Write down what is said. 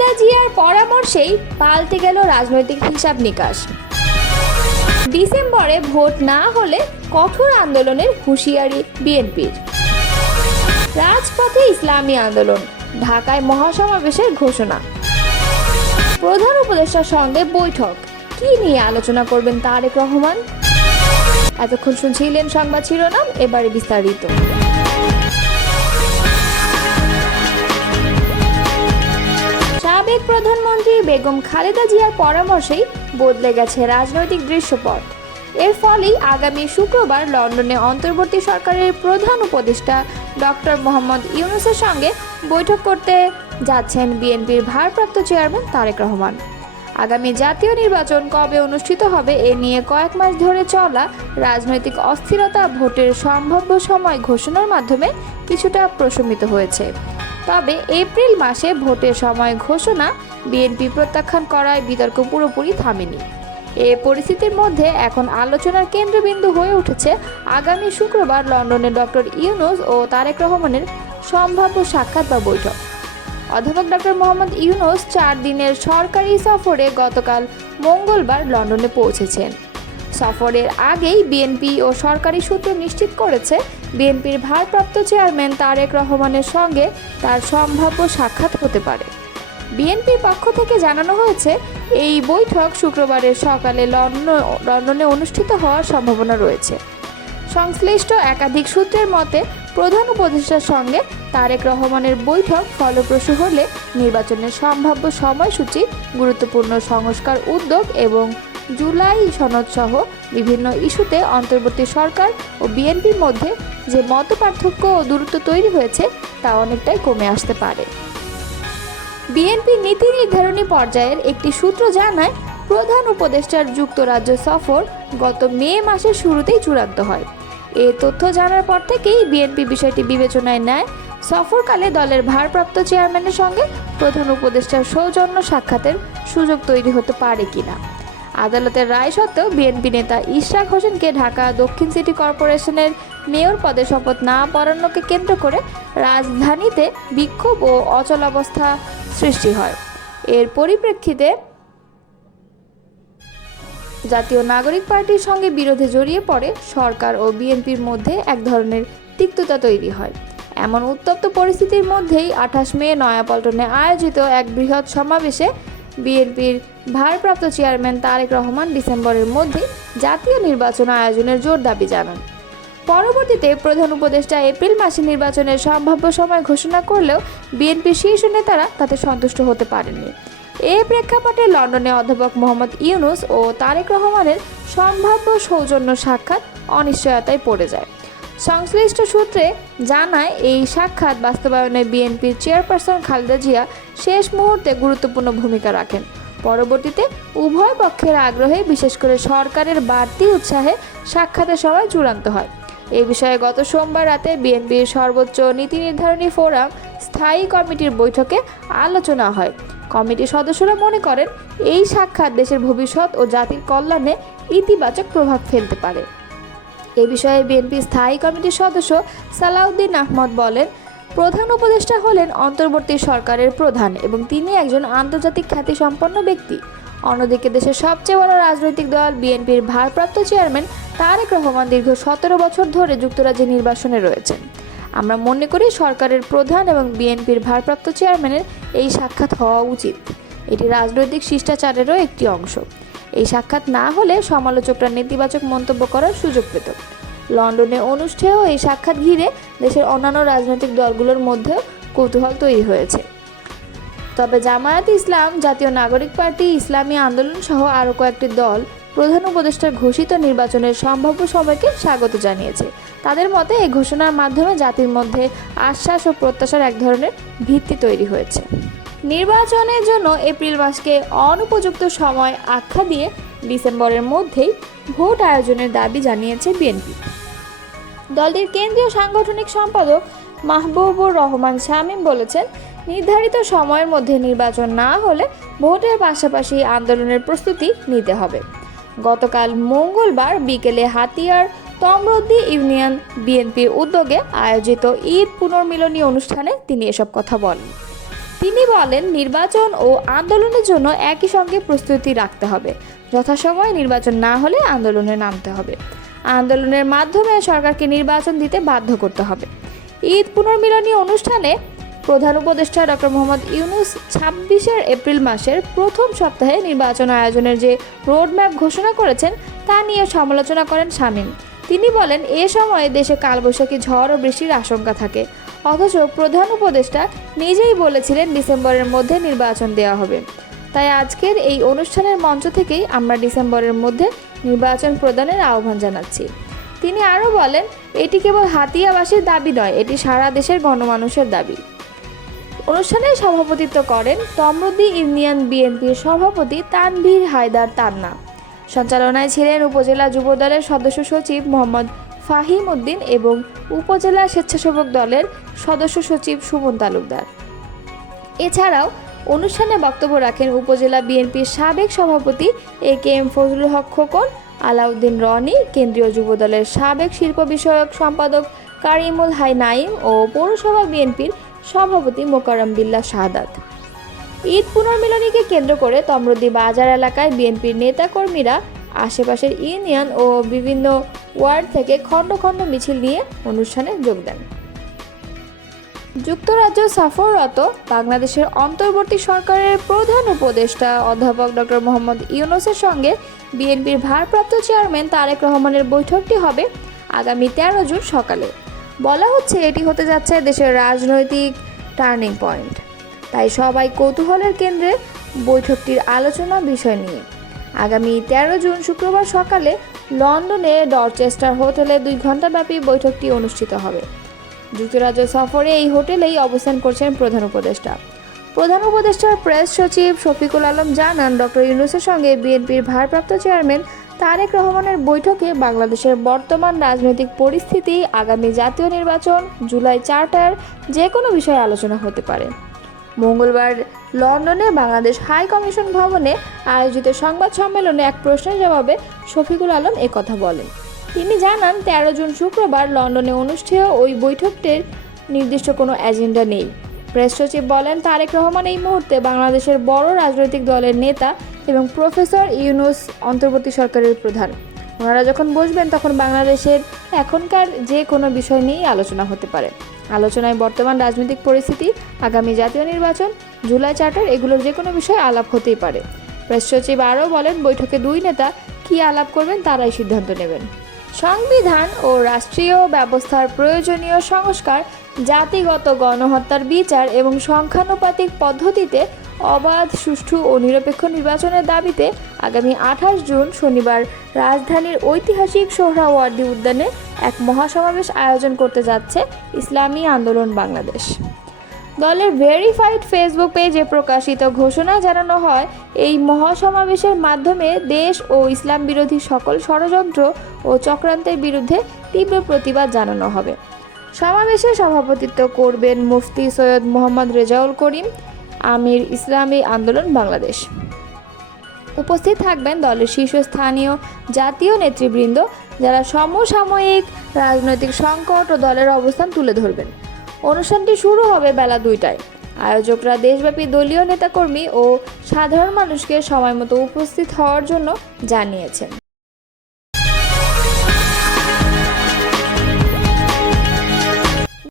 খালেদা জিয়ার পরামর্শেই পাল্টে গেল রাজনৈতিক হিসাব নিকাশ। ডিসেম্বরে ভোট না হলে কঠোর আন্দোলনের হুঁশিয়ারি বিএনপির। রাজপথে ইসলামী আন্দোলন, ঢাকায় মহাসমাবেশের ঘোষণা। প্রধান উপদেষ্টার সঙ্গে বৈঠক, কি নিয়ে আলোচনা করবেন তারেক রহমান? এতক্ষণ শুনছিলেন সংবাদ শিরোনাম, এবারে বিস্তারিত। সাবেক প্রধানমন্ত্রী বেগম খালেদা জিয়ার পরামর্শেই বদলে গেছে রাজনৈতিক দৃশ্যপট। এর ফলেই আগামী শুক্রবার লন্ডনে অন্তর্বর্তী সরকারের প্রধান উপদেষ্টা ডক্টর মোহাম্মদ ইউনূসের সঙ্গে বৈঠক করতে যাচ্ছেন বিএনপির ভারপ্রাপ্ত চেয়ারম্যান তারেক রহমান। আগামী জাতীয় নির্বাচন কবে অনুষ্ঠিত হবে এ নিয়ে কয়েক মাস ধরে চলা রাজনৈতিক অস্থিরতা ভোটের সম্ভাব্য সময় ঘোষণার মাধ্যমে কিছুটা প্রশমিত হয়েছে। তবে এপ্রিল মাসে ভোটের সময় ঘোষণা বিএনপি প্রত্যাখ্যান করায় বিতর্ক পুরোপুরি থামেনি। এ পরিস্থিতির মধ্যে এখন আলোচনার কেন্দ্রবিন্দু হয়ে উঠেছে আগামী শুক্রবার লন্ডনে ডক্টর ইউনূস ও তারেক রহমানের সম্ভাব্য সাক্ষাৎ বা বৈঠক। অধ্যাপক ডক্টর মোহাম্মদ ইউনূস 4 দিনের সরকারি সফরে গতকাল মঙ্গলবার লন্ডনে পৌঁছেছেন। সফরের আগেই বিএনপি ও সরকারি সূত্র নিশ্চিত করেছে বিএনপির ভারপ্রাপ্ত চেয়ারম্যান তারেক রহমানের সঙ্গে তার সম্ভাব্য সাক্ষাৎ হতে পারে। বিএনপির পক্ষ থেকে জানানো হয়েছে এই বৈঠক শুক্রবারের সকালে লন্ডনে অনুষ্ঠিত হওয়ার সম্ভাবনা রয়েছে। সংশ্লিষ্ট একাধিক সূত্রের মতে প্রধান উপদেষ্টার সঙ্গে তারেক রহমানের বৈঠক ফলপ্রসূ হলে নির্বাচনের সম্ভাব্য সময়সূচি, গুরুত্বপূর্ণ সংস্কার উদ্যোগ এবং জুলাই সনদসহ বিভিন্ন ইস্যুতে অন্তর্বর্তী সরকার ও বিএনপির মধ্যে যে মতপার্থক্য ও দূরত্ব তৈরি হয়েছে তা অনেকটাই কমে আসতে পারে। বিএনপি নীতি নির্ধারণী পর্যায়ের একটি সূত্র জানায়, প্রধান উপদেষ্টার যুক্তরাজ্য সফর গত মে মাসের শুরুতেই চূড়ান্ত হয়। এ তথ্য জানার পর থেকেই বিএনপি বিষয়টি বিবেচনায় নেয়। সফরকালে দলের ভারপ্রাপ্ত চেয়ারম্যানের সঙ্গে প্রধান উপদেষ্টার সৌজন্য সাক্ষাতের সুযোগ তৈরি হতে পারে কিনা। আদালতের রায় সত্ত্বেও বিএনপি নেতা ইশরাক হোসেনকে ঢাকা দক্ষিণ সিটি কর্পোরেশনের মেয়র পদে শপথ না পড়ানোকে কেন্দ্র করে রাজধানীতে বিক্ষোভ ও অচলাবস্থা সৃষ্টি হয়। এর পরিপ্রেক্ষিতে জাতীয় নাগরিক পার্টির সঙ্গে বিরোধে জড়িয়ে পড়ে সরকার ও বিএনপির মধ্যে এক ধরনের তিক্ততা তৈরি হয়। এমন উত্তপ্ত পরিস্থিতির মধ্যেই 28 মে নয়াপল্টনে আয়োজিত এক বৃহৎ সমাবেশে বিএনপির ভারপ্রাপ্ত চেয়ারম্যান তারেক রহমান ডিসেম্বরের মধ্যে জাতীয় নির্বাচন আয়োজনের জোর দাবি জানান। পরবর্তীতে প্রধান উপদেষ্টা এপ্রিল মাসে নির্বাচনের সম্ভাব্য সময় ঘোষণা করলেও বিএনপির শীর্ষ নেতারা তাতে সন্তুষ্ট হতে পারেননি। এই প্রেক্ষাপটে লন্ডনে অধ্যাপক মোহাম্মদ ইউনূস ও তারেক রহমানের সম্ভাব্য সৌজন্য সাক্ষাৎ অনিশ্চয়তায় পড়ে যায়। সংশ্লিষ্ট সূত্রে জানায়, এই সাক্ষাৎ বাস্তবায়নে বিএনপির চেয়ারপারসন খালেদা জিয়া শেষ মুহূর্তে গুরুত্বপূর্ণ ভূমিকা রাখেন। পরবর্তীতে উভয় পক্ষের আগ্রহে, বিশেষ করে সরকারের বাড়তি উৎসাহে সাক্ষাতের সময় চূড়ান্ত হয়। এ বিষয়ে গত সোমবার রাতে বিএনপির সর্বোচ্চ নীতি নির্ধারণী ফোরাম স্থায়ী কমিটির বৈঠকে আলোচনা হয়। কমিটির সদস্যরা মনে করেন, এই সাক্ষাৎ দেশের ভবিষ্যৎ ও জাতির কল্যাণে ইতিবাচক প্রভাব ফেলতে পারে। এ বিষয়ে বিএনপি স্থায়ী কমিটির সদস্য সালাউদ্দিন আহমদ বলেন, প্রধান উপদেষ্টা হলেন অন্তর্বর্তী সরকারের প্রধান এবং তিনি একজন আন্তর্জাতিক খ্যাতিসম্পন্ন ব্যক্তি। অন্যদিকে দেশের সবচেয়ে বড় রাজনৈতিক দল বিএনপির ভারপ্রাপ্ত চেয়ারম্যান তারেক রহমান দীর্ঘ 17 বছর ধরে যুক্তরাজ্যে নির্বাসনে রয়েছেন। আমরা মনে করি সরকারের প্রধান এবং বিএনপির ভারপ্রাপ্ত চেয়ারম্যানের এই সাক্ষাৎ হওয়া উচিত। এটি রাজনৈতিক শিষ্টাচারেরও একটি অংশ। এই সাক্ষাৎ না হলে সমালোচকরা নেতিবাচক মন্তব্য করার সুযোগ পেত। লন্ডনে অনুষ্ঠেয় এই সাক্ষাৎ ঘিরে দেশের অন্যান্য রাজনৈতিক দলগুলোর মধ্যেও কৌতূহল তৈরি হয়েছে। তবে জামায়াত ইসলাম, জাতীয় নাগরিক পার্টি, ইসলামী আন্দোলন সহ আরও কয়েকটি দল প্রধান উপদেষ্টার ঘোষিত নির্বাচনের সম্ভাব্য সময়কে স্বাগত জানিয়েছে। তাদের মতে এই ঘোষণার মাধ্যমে জাতির মধ্যে আশ্বাস ও প্রত্যাশার এক ধরনের ভিত্তি তৈরি হয়েছে। নির্বাচনের জন্য এপ্রিল মাসকে অনুপযুক্ত সময় আখ্যা দিয়ে ডিসেম্বরের মধ্যেই ভোট আয়োজনের দাবি জানিয়েছে বিএনপি। দলটির কেন্দ্রীয় সাংগঠনিক সম্পাদক মাহবুবুর রহমান শামীম বলেছেন, নির্ধারিত সময়ের মধ্যে নির্বাচন না হলে ভোটের পাশাপাশি আন্দোলনের প্রস্তুতি নিতে হবে। গতকাল মঙ্গলবার বিকেলে হাতিয়ার তমরদ্দি ইউনিয়ন বিএনপির উদ্যোগে আয়োজিত ঈদ পুনর্মিলনী অনুষ্ঠানে তিনি এসব কথা বলেন। তিনি বলেন, নির্বাচন ও আন্দোলনের জন্য একই সঙ্গে প্রস্তুতি রাখতে হবে। যথাসময়ে নির্বাচন না হলে আন্দোলনে নামতে হবে। আন্দোলনের মাধ্যমে সরকারকে নির্বাচন দিতে বাধ্য করতে হবে। ঈদ পুনর্মিলনী অনুষ্ঠানে প্রধান উপদেষ্টা ডক্টর মোহাম্মদ ইউনূস 26 এপ্রিল মাসের প্রথম সপ্তাহে নির্বাচন আয়োজনের যে রোডম্যাপ ঘোষণা করেছেন তা নিয়ে সমালোচনা করেন শামীম। তিনি বলেন, এ সময়ে দেশে কালবৈশাখী ঝড় ও বৃষ্টির আশঙ্কা থাকে, অথচ প্রধান উপদেষ্টা নিজেই বলেছিলেন ডিসেম্বরের মধ্যে নির্বাচন দেওয়া হবে। তাই আজকের এই অনুষ্ঠানের মঞ্চ থেকেই আমরা ডিসেম্বরের মধ্যে নির্বাচন প্রদানের আহ্বান জানাচ্ছি। তিনি আরও বলেন, এটি কেবল হাতিয়াবাসীর দাবি নয়, এটি সারা দেশের গণমানুষের দাবি। অনুষ্ঠানে সভাপতিত্ব করেন তমরুদ্দি ইউনিয়ন বিএনপির সভাপতি তানভীর হায়দার তান্না। সঞ্চালনায় ছিলেন উপজেলা যুবদলের সদস্য সচিব মোহাম্মদ ফাহিম উদ্দিন এবং উপজেলা স্বেচ্ছাসেবক দলের সদস্য সচিব সুমন তালুকদার। এছাড়াও অনুষ্ঠানে বক্তব্য রাখেন উপজেলা বিএনপির সাবেক সভাপতি AKM ফজলুল হক খোকন, আলাউদ্দিন রনি, কেন্দ্রীয় যুবদলের সাবেক শিল্প বিষয়ক সম্পাদক কারিমুল হাই নাইম ও পৌরসভা বিএনপির সভাপতি মোকাররম বিল্লাহ শাহাদাত। ঈদ পুনর্মিলনীকে কেন্দ্র করে তমরুদ্দি বাজার এলাকায় বিএনপির নেতাকর্মীরা আশেপাশের ইউনিয়ন ও বিভিন্ন ওয়ার্ড থেকে খণ্ড খণ্ড মিছিল নিয়ে অনুষ্ঠানে যোগ দেন। যুক্তরাজ্য সফররত বাংলাদেশের অন্তর্বর্তী সরকারের প্রধান উপদেষ্টা অধ্যাপক ডক্টর মোহাম্মদ ইউনূসের সঙ্গে বিএনপির ভারপ্রাপ্ত চেয়ারম্যান তারেক রহমানের বৈঠকটি হবে আগামী 13 জুন সকালে। বলা হচ্ছে, এটি হতে যাচ্ছে দেশের রাজনৈতিক টার্নিং পয়েন্ট। তাই সবাই কৌতূহলের কেন্দ্রে বৈঠকটির আলোচনা বিষয় নিয়ে। আগামী 13 জুন শুক্রবার সকালে লন্ডনে ডরচেস্টার হোটেলে 2 ঘণ্টাব্যাপী বৈঠকটি অনুষ্ঠিত হবে। যুক্তরাজ্য সফরে এই হোটেলেই অবস্থান করছেন প্রধান উপদেষ্টা। প্রধান উপদেষ্টার প্রেস সচিব শফিকুল আলম জানান, ডক্টর ইউনূসের সঙ্গে বিএনপির ভারপ্রাপ্ত চেয়ারম্যান তারেক রহমানের বৈঠকে বাংলাদেশের বর্তমান রাজনৈতিক পরিস্থিতি, আগামী জাতীয় নির্বাচন, জুলাই চার্টার যে কোনো বিষয়ে আলোচনা হতে পারে। মঙ্গলবার লন্ডনে বাংলাদেশ হাই কমিশন ভবনে আয়োজিত সংবাদ সম্মেলনে এক প্রশ্নের জবাবে শফিকুল আলম একথা বলেন। তিনি জানান, 13 জুন শুক্রবার লন্ডনে অনুষ্ঠেয় ওই বৈঠকটির নির্দিষ্ট কোনো এজেন্ডা নেই। প্রেস সচিব বলেন, তারেক রহমান এই মুহূর্তে বাংলাদেশের বড় রাজনৈতিক দলের নেতা এবং প্রফেসর ইউনূস অন্তর্বর্তী সরকারের প্রধান। ওনারা যখন বসবেন তখন বাংলাদেশের এখনকার যে কোনো বিষয় নিয়েই আলোচনা হতে পারে। আলোচনায় বর্তমান রাজনৈতিক পরিস্থিতি, আগামী জাতীয় নির্বাচন, জুলাই চার্টার এগুলোর যে কোনো বিষয়ে আলাপ হতেই পারে। প্রেস সচিব আরও বলেন, বৈঠকে 2 নেতা কী আলাপ করবেন তারাই সিদ্ধান্ত নেবেন। সংবিধান ও রাষ্ট্রীয় ব্যবস্থার প্রয়োজনীয় সংস্কার, জাতিগত গণহত্যার বিচার এবং সংখ্যানুপাতিক পদ্ধতিতে অবাধ, সুষ্ঠু ও নিরপেক্ষ নির্বাচনের দাবিতে আগামী 28 জুন শনিবার রাজধানীর ঐতিহাসিক সোহরাওয়ার্দী উদ্যানে এক মহাসমাবেশ আয়োজন করতে যাচ্ছে ইসলামী আন্দোলন বাংলাদেশ। দলের ভেরিফাইড ফেসবুক পেজে প্রকাশিত ঘোষণায় জানানো হয়, এই মহাসমাবেশের মাধ্যমে দেশ ও ইসলাম বিরোধী সকল ষড়যন্ত্র ও চক্রান্তের বিরুদ্ধে তীব্র প্রতিবাদ জানানো হবে। সমাবেশে সভাপতিত্ব করবেন মুফতি সৈয়দ মোহাম্মদ রেজাউল করিম, আমির ইসলামী আন্দোলন বাংলাদেশ। উপস্থিত থাকবেন দলের শীর্ষস্থানীয় জাতীয় নেতৃবৃন্দ, যারা সমসাময়িক রাজনৈতিক সংকট ও দলের অবস্থান তুলে ধরবেন। অনুষ্ঠানটি শুরু হবে বেলা 2টায়। আয়োজকরা দেশব্যাপী দলীয় নেতাকর্মী ও সাধারণ মানুষকে সময়মতো উপস্থিত হওয়ার জন্য জানিয়েছেন।